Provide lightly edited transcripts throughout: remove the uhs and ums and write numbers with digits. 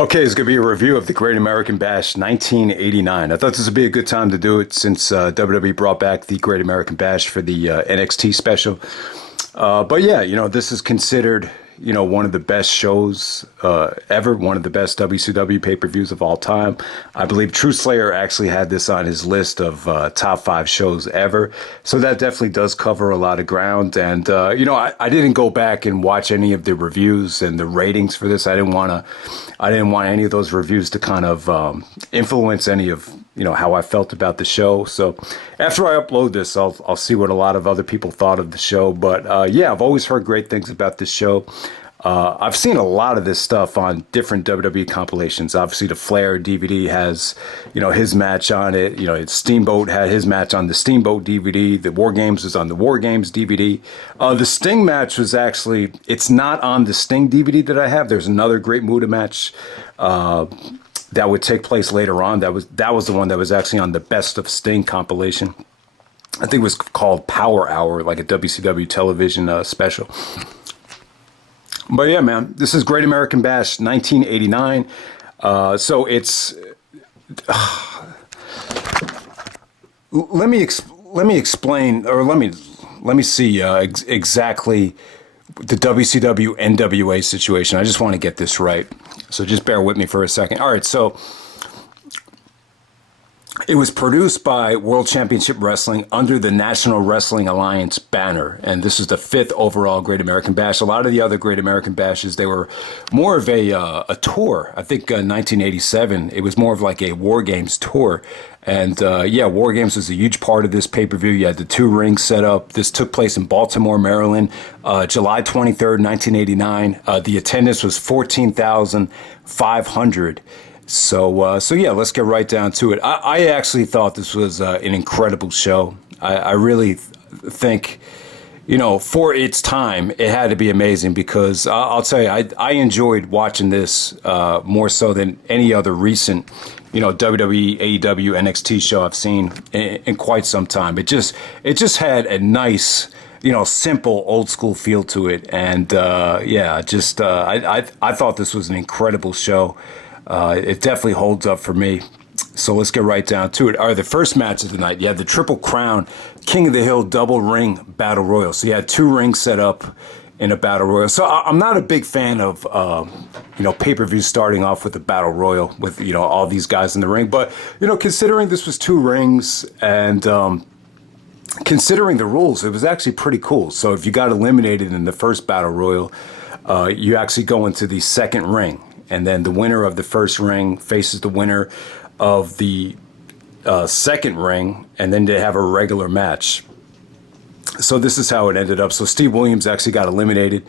Okay, it's going to be a review of the Great American Bash 1989. I thought this would be a good time to do it since WWE brought back the Great American Bash for the NXT special. But yeah, this is considered, one of the best shows ever, one of the best WCW pay-per-views of all time. I believe True Slayer actually had this on his list of top 5 shows ever. So that definitely does cover a lot of ground. And, I didn't go back and watch any of the reviews and the ratings for this. I didn't want any of those reviews to kind of influence any of, how I felt about the show. So after I upload this, I'll see what a lot of other people thought of the show. But yeah, I've always heard great things about this show. I've seen a lot of this stuff on different WWE compilations. Obviously, the Flair DVD has, his match on it. Steamboat had his match on the Steamboat DVD. The War Games was on the War Games DVD. The Sting match was actually, it's not on the Sting DVD that I have. There's another great Muta match that would take place later on. That was the one that was actually on the Best of Sting compilation. I think it was called Power Hour, like a WCW television special. But yeah, man, this is Great American Bash 1989. So it's let me explain, or let me see exactly the WCW NWA situation. I just want to get this right, so just bear with me for a second. All right, so it was produced by World Championship Wrestling under the National Wrestling Alliance banner, and this is the 5th overall Great American Bash. A lot of the other Great American Bashes, they were more of a tour. I think 1987, it was more of like a War Games tour. And yeah, War Games was a huge part of this pay-per-view. You had the 2 rings set up. This took place in Baltimore, Maryland, July 23rd, 1989. The attendance was 14,500. So yeah, let's get right down to it. I actually thought this was an incredible show. I really think, for its time, it had to be amazing because I'll tell you, I enjoyed watching this more so than any other recent, WWE, AEW, NXT show I've seen in quite some time. It just had a nice, simple old school feel to it. And yeah, I thought this was an incredible show. It definitely holds up for me. So let's get right down to it. All right, the first match of the night, you had the Triple Crown King of the Hill double ring battle royal. So you had 2 rings set up in a battle royal. So I'm not a big fan of, pay-per-views starting off with a battle royal with, all these guys in the ring. But, considering this was 2 rings and considering the rules, it was actually pretty cool. So if you got eliminated in the first battle royal, you actually go into the second ring. And then the winner of the first ring faces the winner of the second ring, and then they have a regular match. So this is how it ended up. So Steve Williams actually got eliminated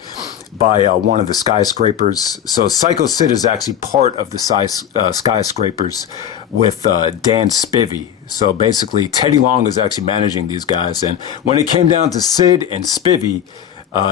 by one of the Skyscrapers. So Psycho Sid is actually part of the Skyscrapers with Dan Spivey. So basically, Teddy Long is actually managing these guys. And when it came down to Sid and Spivey,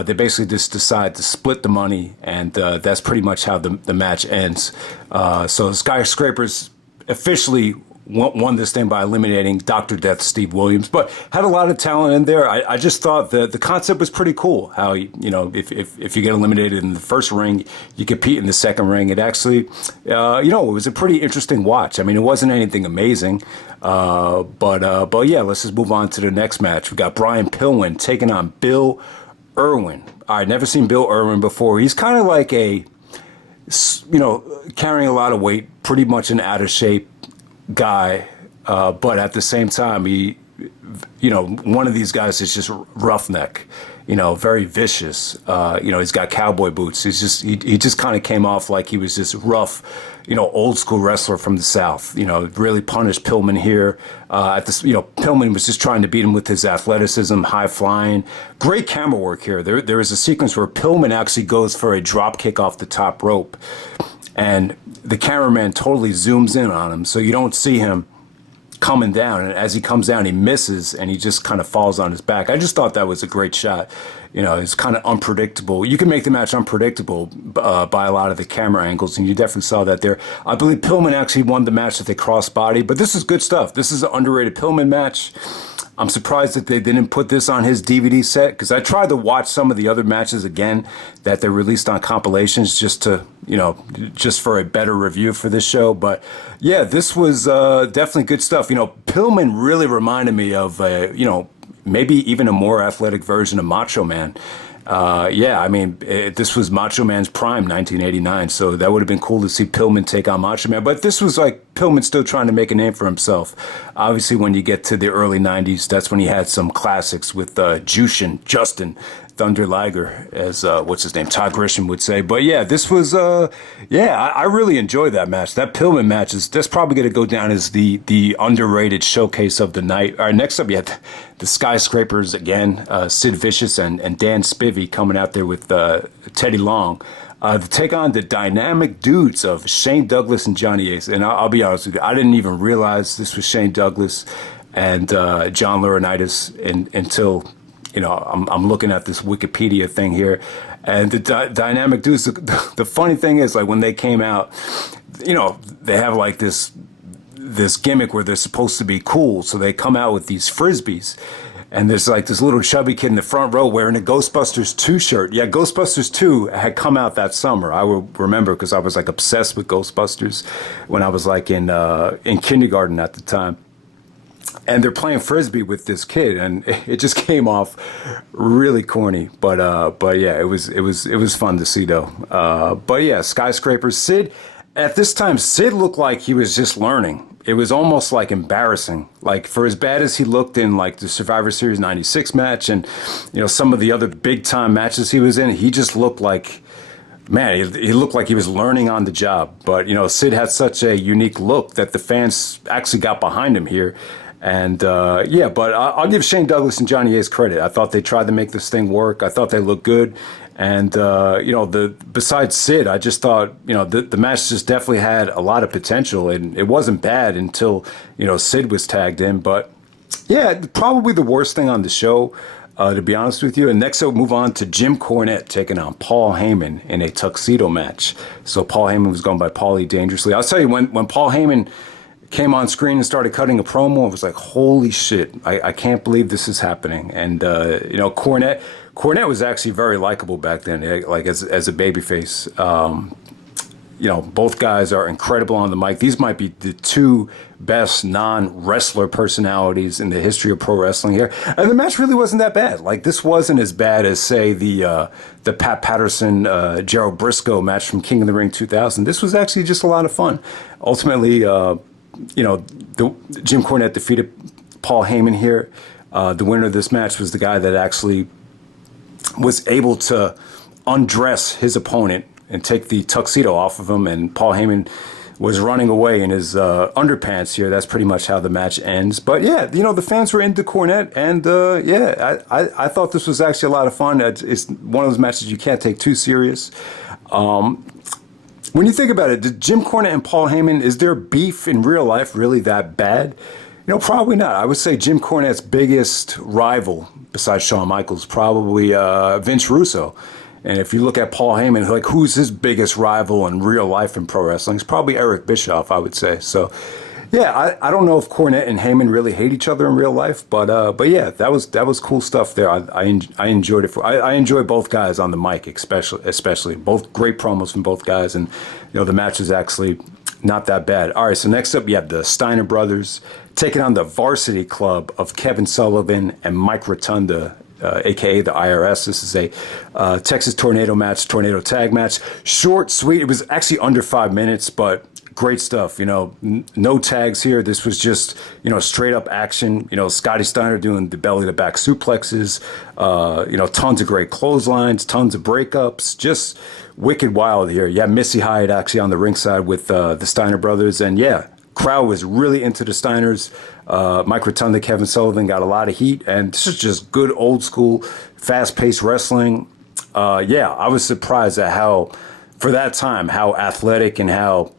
they basically just decide to split the money, and that's pretty much how the match ends. So the Skyscrapers officially won this thing by eliminating Dr. Death Steve Williams, but had a lot of talent in there. I just thought the concept was pretty cool. How, if you get eliminated in the first ring, you compete in the second ring. It actually, it was a pretty interesting watch. I mean, it wasn't anything amazing, but yeah, let's just move on to the next match. We got Brian Pillman taking on Bill Irwin. I'd never seen Bill Irwin before. He's kind of like carrying a lot of weight, pretty much an out of shape guy, but at the same time, he, one of these guys is just roughneck, very vicious. He's got cowboy boots. He just kind of came off like he was this rough, old school wrestler from the South. Really punished Pillman here. Pillman was just trying to beat him with his athleticism, high flying. Great camera work here. There is a sequence where Pillman actually goes for a drop kick off the top rope, and the cameraman totally zooms in on him, so you don't see him coming down. And as he comes down, he misses, and he just kind of falls on his back. I just thought that was a great shot. It's kind of unpredictable. You can make the match unpredictable by a lot of the camera angles, and you definitely saw that there. I believe Pillman actually won the match with a crossbody, but this is good stuff. This is an underrated Pillman match. I'm surprised that they didn't put this on his DVD set, because I tried to watch some of the other matches again that they released on compilations just to, just for a better review for this show. But yeah, this was definitely good stuff. Pillman really reminded me of, maybe even a more athletic version of Macho Man. This was Macho Man's prime, 1989, so that would have been cool to see Pillman take on Macho Man. But this was like Pillman still trying to make a name for himself. Obviously, when you get to the early 90s, that's when he had some classics with Justin Thunder Liger, as what's his name, Todd Grisham would say. But yeah, this was I really enjoyed that match. That Pillman match that's probably going to go down as the underrated showcase of the night. All right, next up you had the Skyscrapers again, Sid Vicious and Dan Spivey coming out there with Teddy Long. To take on the dynamic dudes of Shane Douglas and Johnny Ace. And I'll be honest with you, I didn't even realize this was Shane Douglas and John Laurinaitis until I'm looking at this Wikipedia thing here, and the dynamic dudes. The funny thing is, like, when they came out, they have like this gimmick where they're supposed to be cool, so they come out with these frisbees, and there's like this little chubby kid in the front row wearing a Ghostbusters 2 shirt. Yeah, Ghostbusters 2 had come out that summer. I will remember because I was like obsessed with Ghostbusters when I was like in kindergarten at the time. And they're playing frisbee with this kid, and it just came off really corny. But yeah, it was fun to see though. But yeah, Skyscrapers. Sid, at this time, Sid looked like he was just learning. It was almost like embarrassing. Like, for as bad as he looked in like the Survivor Series '96 match, and some of the other big time matches he was in, he just looked like, man, he looked like he was learning on the job. But Sid had such a unique look that the fans actually got behind him here. And but I'll give Shane Douglas and Johnny Ace credit. I thought they tried to make this thing work. I thought they looked good. And besides Sid, I just thought the match just definitely had a lot of potential, and it wasn't bad until Sid was tagged in. But yeah, probably the worst thing on the show, to be honest with you. And next we'll move on to Jim Cornette taking on Paul Heyman in a tuxedo match. So Paul Heyman was going by Paulie Dangerously. I'll tell you, when Paul Heyman came on screen and started cutting a promo, it was like, holy shit, I can't believe this is happening. And Cornette was actually very likable back then, like as a babyface. Both guys are incredible on the mic. These might be the two best non-wrestler personalities in the history of pro wrestling here. And the match really wasn't that bad. Like, this wasn't as bad as, say, the Pat Patterson, Gerald Briscoe match from King of the Ring 2000. This was actually just a lot of fun. Ultimately, Jim Cornette defeated Paul Heyman here. The winner of this match was the guy that actually was able to undress his opponent and take the tuxedo off of him, and Paul Heyman was running away in his underpants here. That's pretty much how the match ends. But yeah, the fans were into Cornette, and I thought this was actually a lot of fun. It's one of those matches you can't take too serious. When you think about it, did Jim Cornette and Paul Heyman, is their beef in real life really that bad? Probably not. I would say Jim Cornette's biggest rival, besides Shawn Michaels, probably Vince Russo. And if you look at Paul Heyman, like, who's his biggest rival in real life in pro wrestling? It's probably Eric Bischoff, I would say. So, yeah, I don't know if Cornette and Heyman really hate each other in real life, but yeah, that was cool stuff there. I enjoyed it. I enjoy both guys on the mic, especially both great promos from both guys, and the match is actually not that bad. All right, so next up you have the Steiner brothers taking on the Varsity Club of Kevin Sullivan and Mike Rotunda, a.k.a. the IRS. This is a Texas Tornado tag match. Short, sweet. It was actually under 5 minutes, but great stuff. No tags here. This was just, straight up action. Scotty Steiner doing the belly to back suplexes, tons of great clotheslines, tons of breakups, just wicked wild here. Yeah, Missy Hyatt actually on the ringside with the Steiner brothers. And yeah, crowd was really into the Steiners. Mike Rotunda, Kevin Sullivan got a lot of heat, and this is just good old school, fast-paced wrestling. Yeah, I was surprised at how, for that time, how athletic and how,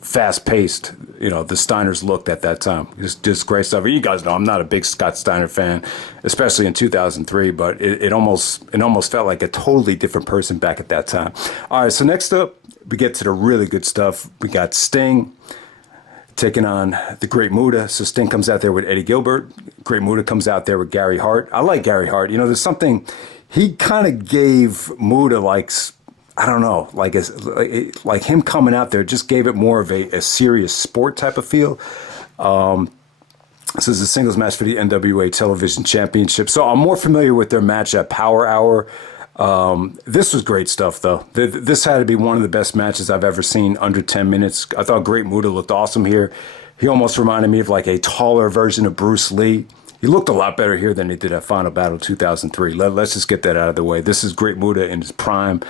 fast-paced, the Steiners looked at that time. Just great stuff. You guys know I'm not a big Scott Steiner fan, especially in 2003, but it almost felt like a totally different person back at that time. All right, so next up, we get to the really good stuff. We got Sting taking on the Great Muta. So Sting comes out there with Eddie Gilbert. Great Muta comes out there with Gary Hart. I like Gary Hart. You know, there's something, he kind of gave Muta like, I don't know, like him coming out there just gave it more of a serious sport type of feel. This is a singles match for the NWA Television Championship. So I'm more familiar with their match at Power Hour. This was great stuff, though. This had to be one of the best matches I've ever seen under 10 minutes. I thought Great Muta looked awesome here. He almost reminded me of like a taller version of Bruce Lee. He looked a lot better here than he did at Final Battle 2003. Let's just get that out of the way. This is Great Muta in his prime.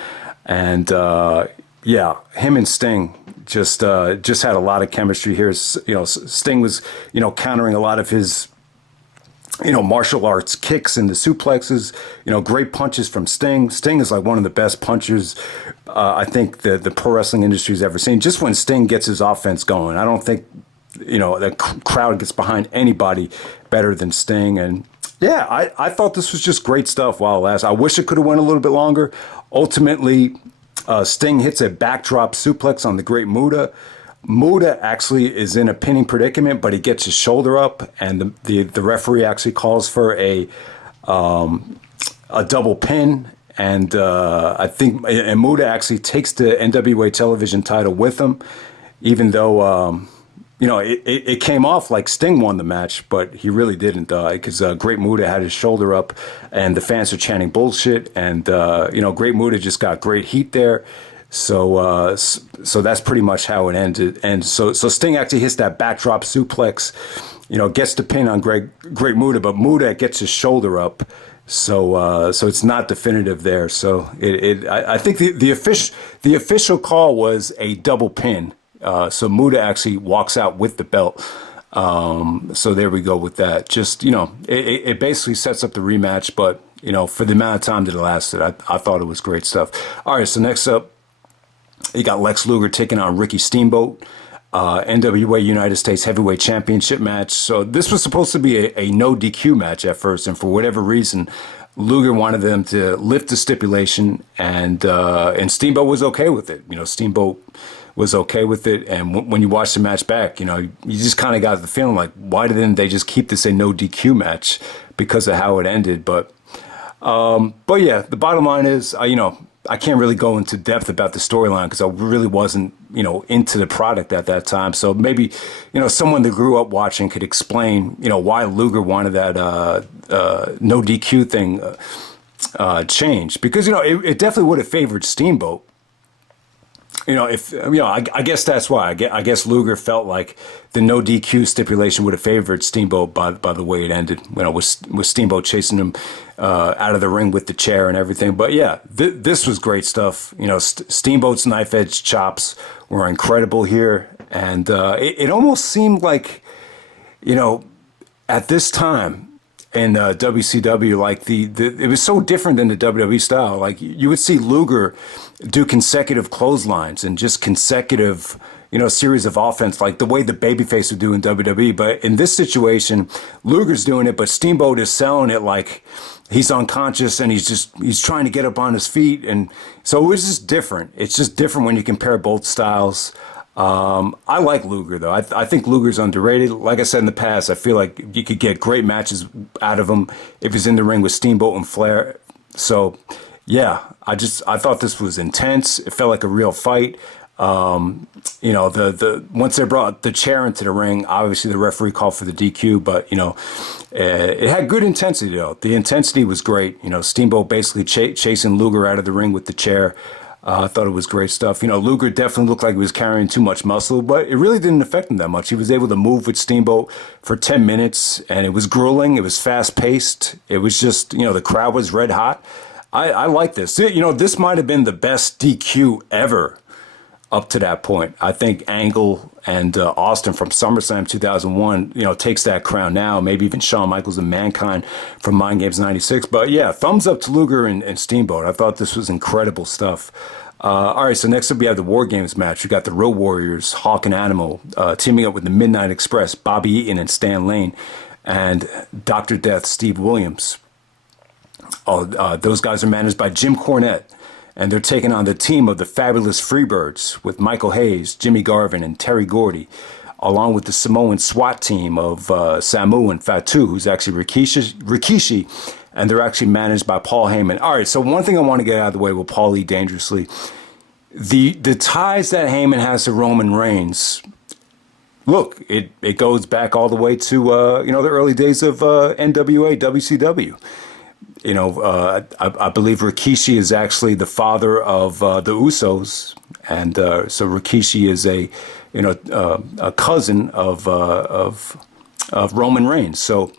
And, yeah, him and Sting just had a lot of chemistry here. You know, Sting was, you know, countering a lot of his, you know, martial arts kicks and the suplexes, you know, great punches from Sting. Sting is like one of the best punchers I think the pro wrestling industry's ever seen. Just when Sting gets his offense going, I don't think, you know, the crowd gets behind anybody better than Sting. And yeah, I thought this was just great stuff while it lasted. I wish it could have went a little bit longer. Ultimately, Sting hits a backdrop suplex on the Great Muta. Muta actually is in a pinning predicament, but he gets his shoulder up, and the referee actually calls for a double pin. And I think Muta actually takes the NWA television title with him, even though you know it came off like Sting won the match, but he really didn't, because Great Muta had his shoulder up, and the fans are chanting bullshit, and you know, Great Muta just got great heat there. So so that's pretty much how it ended. And so Sting actually hits that backdrop suplex, you know, gets the pin on Great Muta, but Muta gets his shoulder up. So so it's not definitive there. So I think the official call was a double pin. So Muta actually walks out with the belt. So there we go with that. Just, you know, it basically sets up the rematch, but, you know, for the amount of time that it lasted, I thought it was great stuff. All right, so next up, you got Lex Luger taking on Ricky Steamboat, NWA United States Heavyweight Championship match. So this was supposed to be a no DQ match at first, and for whatever reason, Luger wanted them to lift the stipulation, and Steamboat was okay with it. You know, Steamboat was okay with it, and when you watch the match back, you know, you just kind of got the feeling like, why didn't they just keep this a no DQ match because of how it ended? But yeah, the bottom line is, you know, I can't really go into depth about the storyline because I really wasn't, you know, into the product at that time. So maybe, you know, someone that grew up watching could explain, you know, why Luger wanted that no DQ thing changed. Because, you know, it definitely would have favored Steamboat. You know, if, you know, I guess that's why. I guess Luger felt like the no DQ stipulation would have favored Steamboat by the way it ended. You know, with Steamboat chasing him out of the ring with the chair and everything. But yeah, this was great stuff. You know, Steamboat's knife edge chops were incredible here, and it almost seemed like, you know, at this time in WCW, like it was so different than the WWE style. Like you would see Luger do consecutive clotheslines and just consecutive, you know, series of offense, like the way the babyface would do in WWE. But in this situation, Luger's doing it, but Steamboat is selling it like he's unconscious and he's trying to get up on his feet. And so it was just different. It's just different when you compare both styles. I like Luger, though. I think Luger's underrated. Like I said in the past, I feel like you could get great matches out of him if he's in the ring with Steamboat and Flair. So, yeah, I thought this was intense. It felt like a real fight. You know, the once they brought the chair into the ring, obviously the referee called for the DQ, but, you know, it had good intensity, though. The intensity was great. You know, Steamboat basically chasing Luger out of the ring with the chair. I thought it was great stuff. You know, Luger definitely looked like he was carrying too much muscle, but it really didn't affect him that much. He was able to move with Steamboat for 10 minutes, and it was grueling. It was fast-paced. It was just, you know, the crowd was red hot. I like this. You know, this might have been the best DQ ever up to that point. I think Angle and Austin from SummerSlam 2001, you know, takes that crown now. Maybe even Shawn Michaels and Mankind from Mind Games 96. But yeah, thumbs up to Luger and Steamboat. I thought this was incredible stuff. All right, so next up we have the War Games match. We got the Road Warriors, Hawk and Animal, teaming up with the Midnight Express, Bobby Eaton and Stan Lane, and Dr. Death, Steve Williams. Those guys are managed by Jim Cornette, and they're taking on the team of the Fabulous Freebirds with Michael Hayes, Jimmy Garvin, and Terry Gordy. along with the Samoan SWAT team of Samu and Fatu, who's actually Rikishi, and they're actually managed by Paul Heyman. All right, so one thing I want to get out of the way with Paulie Dangerously, the ties that Heyman has to Roman Reigns. Look, it goes back all the way to the early days of NWA, WCW. I believe Rikishi is actually the father of the Usos, and so Rikishi is a cousin of Roman Reigns. So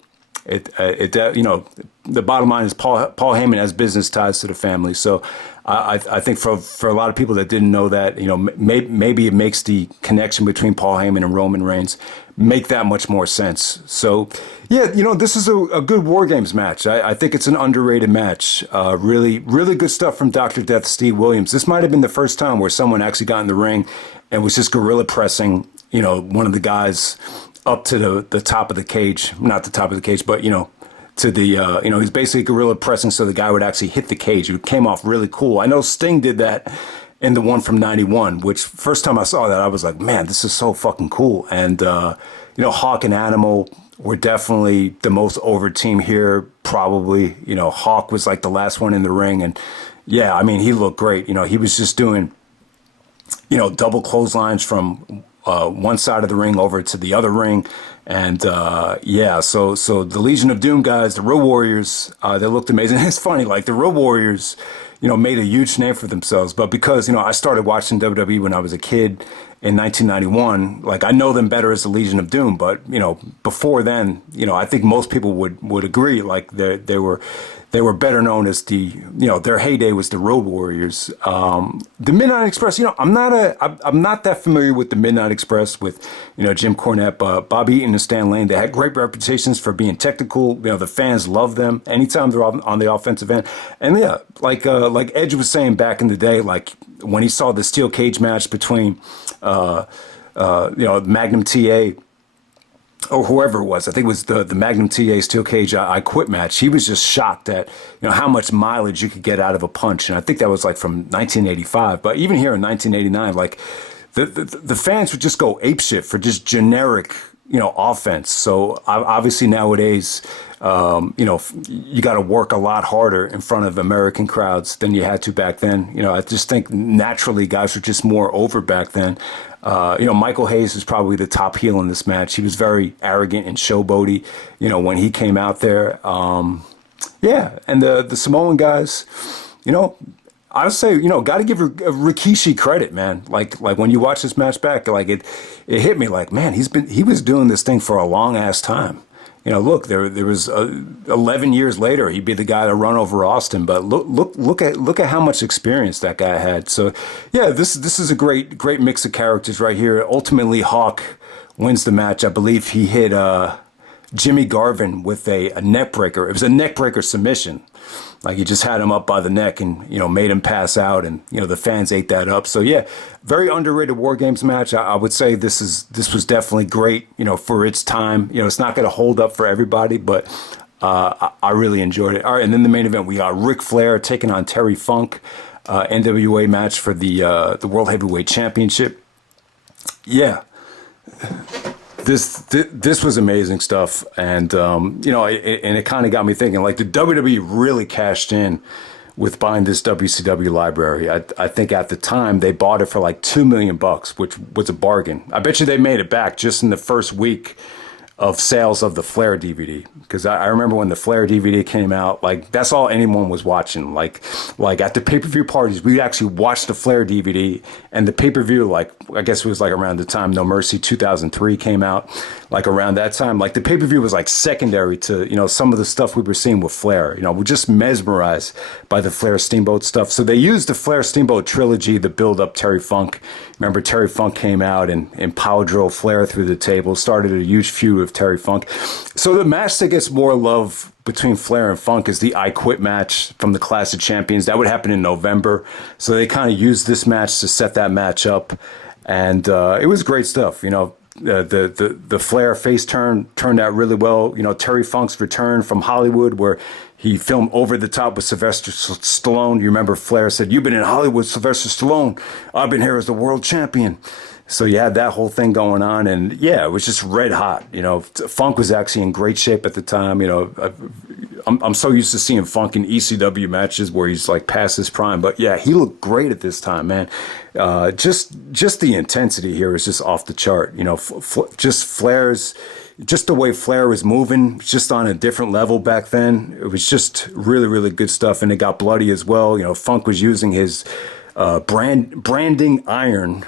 the bottom line is Paul Heyman has business ties to the family. So I think for a lot of people that didn't know that, maybe it makes the connection between Paul Heyman and Roman Reigns make that much more sense. So, yeah, this is a good War Games match. I think it's an underrated match. Really, really good stuff from Dr. Death Steve Williams. This might have been the first time where someone actually got in the ring and was just gorilla pressing, one of the guys up to the top of the cage. Not the top of the cage, but, to the, he's basically gorilla pressing so the guy would actually hit the cage. It came off really cool. I know Sting did that in the one from 91, which first time I saw that, I was like, man, this is so fucking cool. And, Hawk and Animal were definitely the most over team here, probably. Hawk was like the last one in the ring. And yeah, I mean, he looked great. He was just doing, double clotheslines from one side of the ring over to the other ring. And so the Legion of Doom guys, the Road Warriors, they looked amazing. It's funny, like the Road Warriors, made a huge name for themselves. But because, I started watching WWE when I was a kid in 1991, like I know them better as the Legion of Doom. But, before then, I think most people would agree, like they were better known as their heyday was the Road Warriors. The Midnight Express, I'm not that familiar with the Midnight Express with, Jim Cornette, but Bob Eaton and Stan Lane. They had great reputations for being technical. The fans love them anytime they're on the offensive end. And yeah, like Edge was saying back in the day, like when he saw the steel cage match between, Magnum TA, or whoever it was, I think it was the Magnum TA Steel Cage I Quit match. He was just shocked at how much mileage you could get out of a punch, and I think that was like from 1985. But even here in 1989, like the fans would just go apeshit for just generic offense. So obviously nowadays, you got to work a lot harder in front of American crowds than you had to back then. I just think naturally guys were just more over back then. Michael Hayes is probably the top heel in this match. He was very arrogant and showboaty, when he came out there. And the Samoan guys, I would say, got to give Rikishi credit, man. Like when you watch this match back, like it hit me like, man, he was doing this thing for a long ass time. Look, there was 11 years later, he'd be the guy to run over Austin. But look at how much experience that guy had. So, yeah, this is a great mix of characters right here. Ultimately, Hawk wins the match. I believe he hit Jimmy Garvin with a neck breaker. It was a neck breaker submission. Like he just had him up by the neck and, made him pass out, and, the fans ate that up. So yeah, very underrated War Games match. I would say this was definitely great, for its time. It's not going to hold up for everybody, but I really enjoyed it. All right, and then the main event, we got Ric Flair taking on Terry Funk, NWA match for the World Heavyweight Championship. Yeah. This was amazing stuff, and it kind of got me thinking. Like the WWE really cashed in with buying this WCW library. I think at the time they bought it for like $2 million, which was a bargain. I bet you they made it back just in the first week of sales of the Flair DVD, because I remember when the Flair DVD came out, like that's all anyone was watching. Like at the pay-per-view parties, we'd actually watch the Flair DVD, and the pay-per-view, like I guess it was like around the time No Mercy 2003 came out, like around that time, like the pay-per-view was like secondary to some of the stuff we were seeing with Flair. We're just mesmerized by the Flair Steamboat stuff. So they used the Flair Steamboat trilogy to build up Terry Funk. Remember, Terry Funk came out and power drove Flair through the table, started a huge feud with Terry Funk. So the match that gets more love between Flair and Funk is the I Quit match from the Clash of Champions. That would happen in November. So they kind of used this match to set that match up. And it was great stuff. the Flair face turned out really well. You know, Terry Funk's return from Hollywood, where he filmed Over the Top with Sylvester Stallone. You remember Flair said, "You've been in Hollywood, Sylvester Stallone. I've been here as the world champion." So you had that whole thing going on, and yeah, it was just red hot. You know, Funk was actually in great shape at the time. You know, I'm so used to seeing Funk in ECW matches where he's like past his prime, but yeah, he looked great at this time, man. Just the intensity here is just off the chart. You know, just the way Flair was moving, just on a different level back then. It was just really, really good stuff, and it got bloody as well. You know, Funk was using his branding iron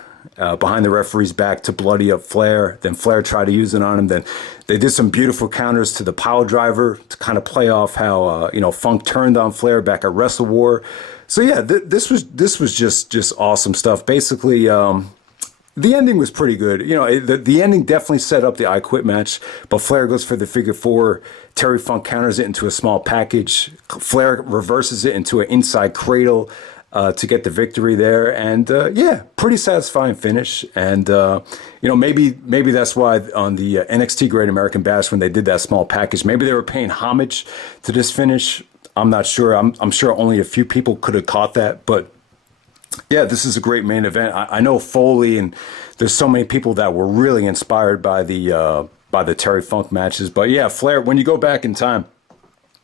behind the referee's back to bloody up Flair. Then Flair tried to use it on him. Then they did some beautiful counters to the pile driver to kind of play off how you know, Funk turned on Flair back at Wrestle War. So yeah, this was just awesome stuff. Basically, the ending was pretty good. You know, the ending definitely set up the I Quit match, but Flair goes for the figure four. Terry Funk counters it into a small package. Flair reverses it into an inside cradle to get the victory there. And yeah, pretty satisfying finish. And, you know, maybe that's why on the NXT Great American Bash, when they did that small package, maybe they were paying homage to this finish. I'm not sure. I'm sure only a few people could have caught that, but yeah, this is a great main event. I know Foley, and there's so many people that were really inspired by the Terry Funk matches. But yeah, Flair, when you go back in time,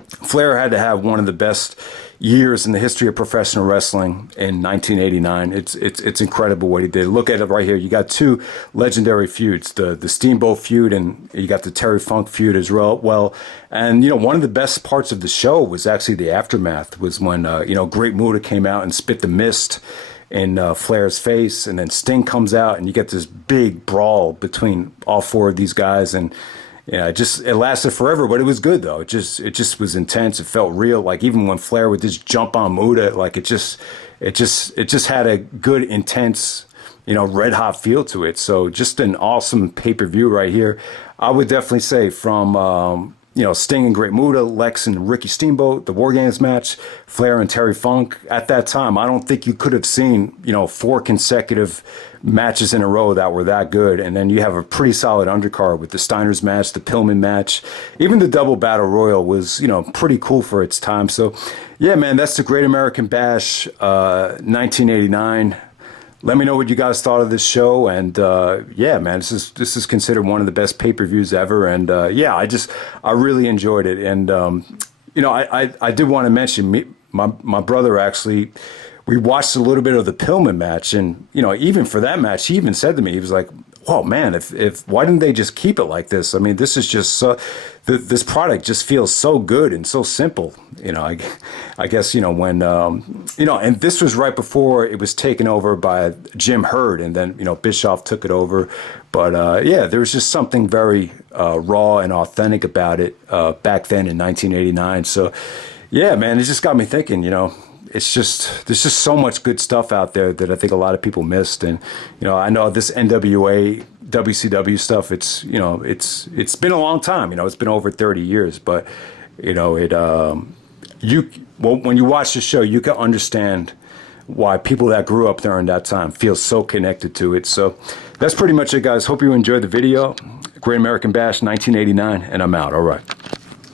Flair had to have one of the best years in the history of professional wrestling in 1989. It's incredible what he did. Look at it right here. You got two legendary feuds, the Steamboat feud, and you got the Terry Funk feud as well. And, you know, one of the best parts of the show was actually the aftermath, was when, you know, Great Muta came out and spit the mist in Flair's face, and then Sting comes out, and you get this big brawl between all four of these guys. And yeah, it lasted forever, but it was good though. It just was intense. It felt real. Like even when Flair would just jump on Muta, like it just had a good, intense, you know, red hot feel to it. So just an awesome pay-per-view right here. I would definitely say from you know, Sting and Great Muta, Lex and Ricky Steamboat, the War Games match, Flair and Terry Funk. At that time, I don't think you could have seen, you know, 4 consecutive matches in a row that were that good. And then you have a pretty solid undercard with the Steiner's match, the Pillman match. Even the double battle royal was, you know, pretty cool for its time. So yeah, man, that's the Great American Bash 1989. Let me know what you guys thought of this show, and yeah, man, this is considered one of the best pay-per-views ever, and yeah, I really enjoyed it, and you know, I did want to mention my brother actually, we watched a little bit of the Pillman match, and you know, even for that match, he even said to me, he was like, "Oh man, if why didn't they just keep it like this? I mean, this is just this product just feels so good and so simple." You know, I guess, you know, when you know, and this was right before it was taken over by Jim Herd, and then, you know, Bischoff took it over. But yeah, there was just something very raw and authentic about it back then in 1989. So yeah, man, it just got me thinking. You know, there's just so much good stuff out there that I think a lot of people missed. And, you know, I know this NWA, WCW stuff, it's, you know, it's been a long time, you know, it's been over 30 years, but, you know, when you watch the show, you can understand why people that grew up during that time feel so connected to it. So that's pretty much it, guys. Hope you enjoyed the video. Great American Bash 1989, and I'm out. All right.